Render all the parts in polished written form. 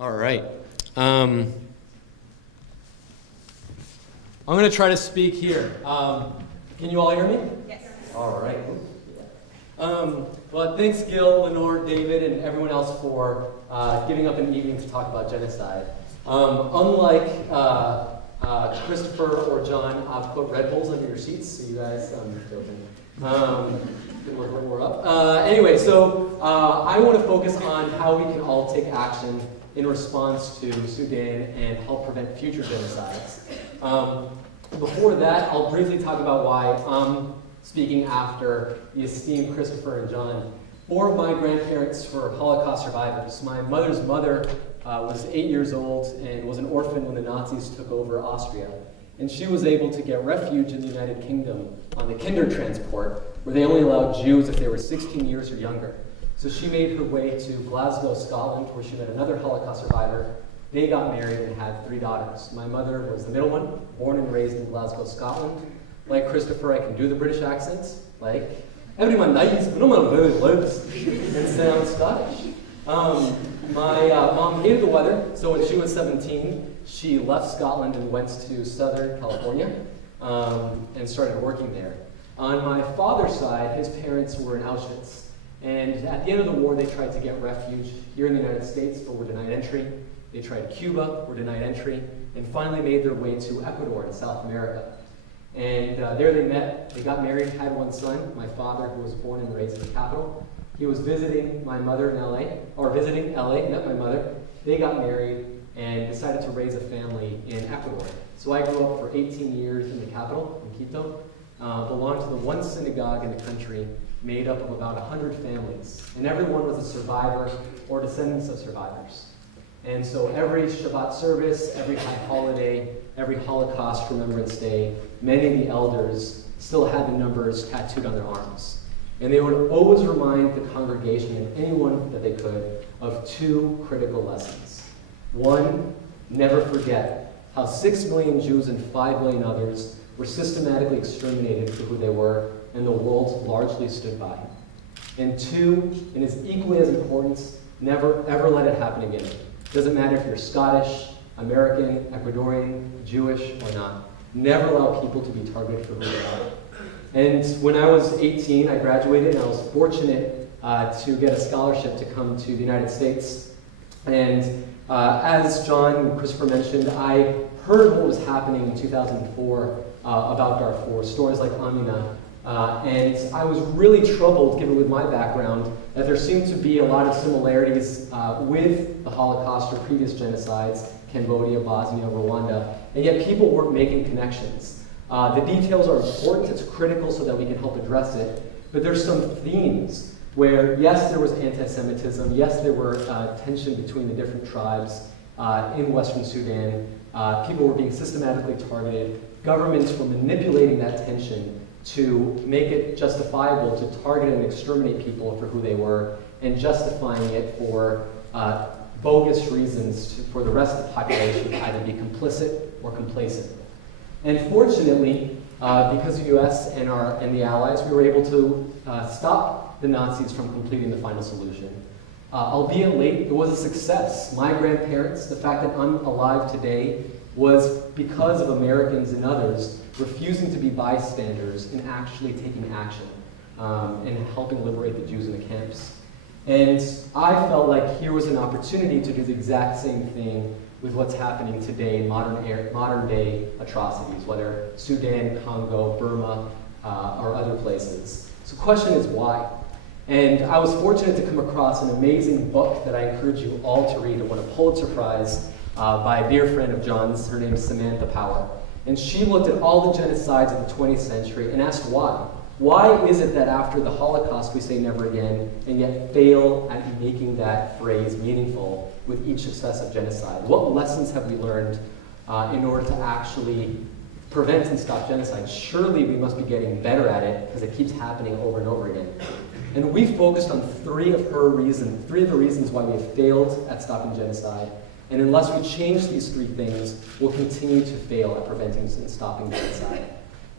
All right. I'm going to try to speak here. Can you all hear me? Yes. All right. Well, thanks, Gil, Lenore, David, and everyone else for giving up an evening to talk about genocide. Unlike Christopher or John, I've put Red Bulls under your seats, so you guys, I'm joking. We're up. Anyway, so I want to focus on how we can all take action in response to Sudan and help prevent future genocides. Before that, I'll briefly talk about why I'm speaking after the esteemed Christopher and John. Four of my grandparents were Holocaust survivors. My mother's mother was 8 years old and was an orphan when the Nazis took over Austria. And she was able to get refuge in the United Kingdom on the Kindertransport, where they only allowed Jews if they were 16 years or younger. So she made her way to Glasgow, Scotland, where she met another Holocaust survivor. They got married and had 3 daughters. My mother was the middle one, born and raised in Glasgow, Scotland. Like Christopher, I can do the British accent. Like, everyone knows, but no one really lives and sounds Scottish. My mom hated the weather, so when she was 17, she left Scotland and went to Southern California and started working there. On my father's side, his parents were in Auschwitz. And at the end of the war, they tried to get refuge here in the United States, but were denied entry. They tried Cuba, were denied entry, and finally made their way to Ecuador in South America. And there they met, they got married, had 1 son, my father, who was born and raised in the capital. He was visiting my mother in LA, or visiting LA, met my mother. They got married and decided to raise a family in Ecuador. So I grew up for 18 years in the capital, in Quito, belonged to the one synagogue in the country, made up of about 100 families. And everyone was a survivor or descendants of survivors. And so every Shabbat service, every high holiday, every Holocaust Remembrance Day, many of the elders still had the numbers tattooed on their arms. And they would always remind the congregation and anyone that they could of 2 critical lessons. 1, never forget how 6 million Jews and 5 million others were systematically exterminated for who they were, and the world largely stood by. And 2, and is equally as important, never ever let it happen again. Doesn't matter if you're Scottish, American, Ecuadorian, Jewish, or not. Never allow people to be targeted for who they are. And when I was 18, I graduated, and I was fortunate to get a scholarship to come to the United States. And as John and Christopher mentioned, I heard what was happening in 2004 about Darfur, stories like Amina. And I was really troubled, given with my background, that there seemed to be a lot of similarities with the Holocaust or previous genocides, Cambodia, Bosnia, Rwanda, and yet people weren't making connections. The details are important, it's critical so that we can help address it, but there's some themes where, yes, there was anti-Semitism, yes, there were tension between the different tribes in Western Sudan, people were being systematically targeted, governments were manipulating that tension to make it justifiable to target and exterminate people for who they were, and justifying it for bogus reasons for the rest of the population to either be complicit or complacent. And fortunately, because the US and the Allies, we were able to stop the Nazis from completing the final solution. Albeit late, it was a success. My grandparents, the fact that I'm alive today, was because of Americans and others refusing to be bystanders and actually taking action and helping liberate the Jews in the camps. And I felt like here was an opportunity to do the exact same thing with what's happening today, modern day atrocities, whether Sudan, Congo, Burma, or other places. So the question is why? And I was fortunate to come across an amazing book that I encourage you all to read. It won a Pulitzer Prize by a dear friend of John's. Her name is Samantha Power. And she looked at all the genocides of the 20th century and asked why. Why is it that after the Holocaust we say never again, and yet fail at making that phrase meaningful with each successive genocide? What lessons have we learned in order to actually prevent and stop genocide? Surely we must be getting better at it because it keeps happening over and over again. And we focused on 3 of the reasons why we have failed at stopping genocide. And unless we change these 3 things, we'll continue to fail at preventing and stopping genocide.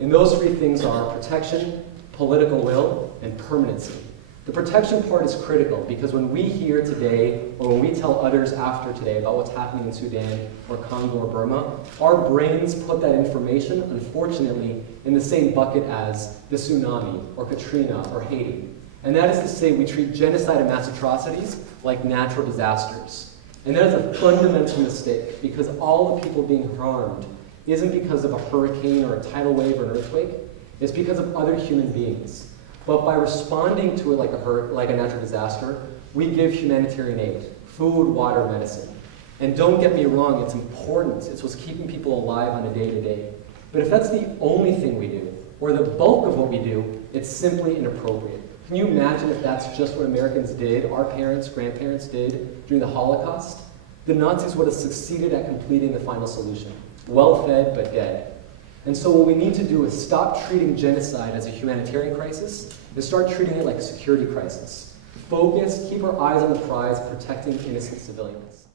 And those 3 things are protection, political will, and permanency. The protection part is critical because when we hear today, or when we tell others after today about what's happening in Sudan or Congo or Burma, our brains put that information, unfortunately, in the same bucket as the tsunami or Katrina or Haiti. And that is to say, we treat genocide and mass atrocities like natural disasters. And that is a fundamental mistake because all the people being harmed isn't because of a hurricane or a tidal wave or an earthquake, it's because of other human beings. But by responding to it like a natural disaster, we give humanitarian aid, food, water, medicine. And don't get me wrong, it's important. It's what's keeping people alive on a day-to-day. But if that's the only thing we do, or the bulk of what we do, it's simply inappropriate. Can you imagine if that's just what Americans did, our parents, grandparents did during the Holocaust? The Nazis would have succeeded at completing the final solution. Well-fed, but dead. And so what we need to do is stop treating genocide as a humanitarian crisis and start treating it like a security crisis. Focus, keep our eyes on the prize, protecting innocent civilians.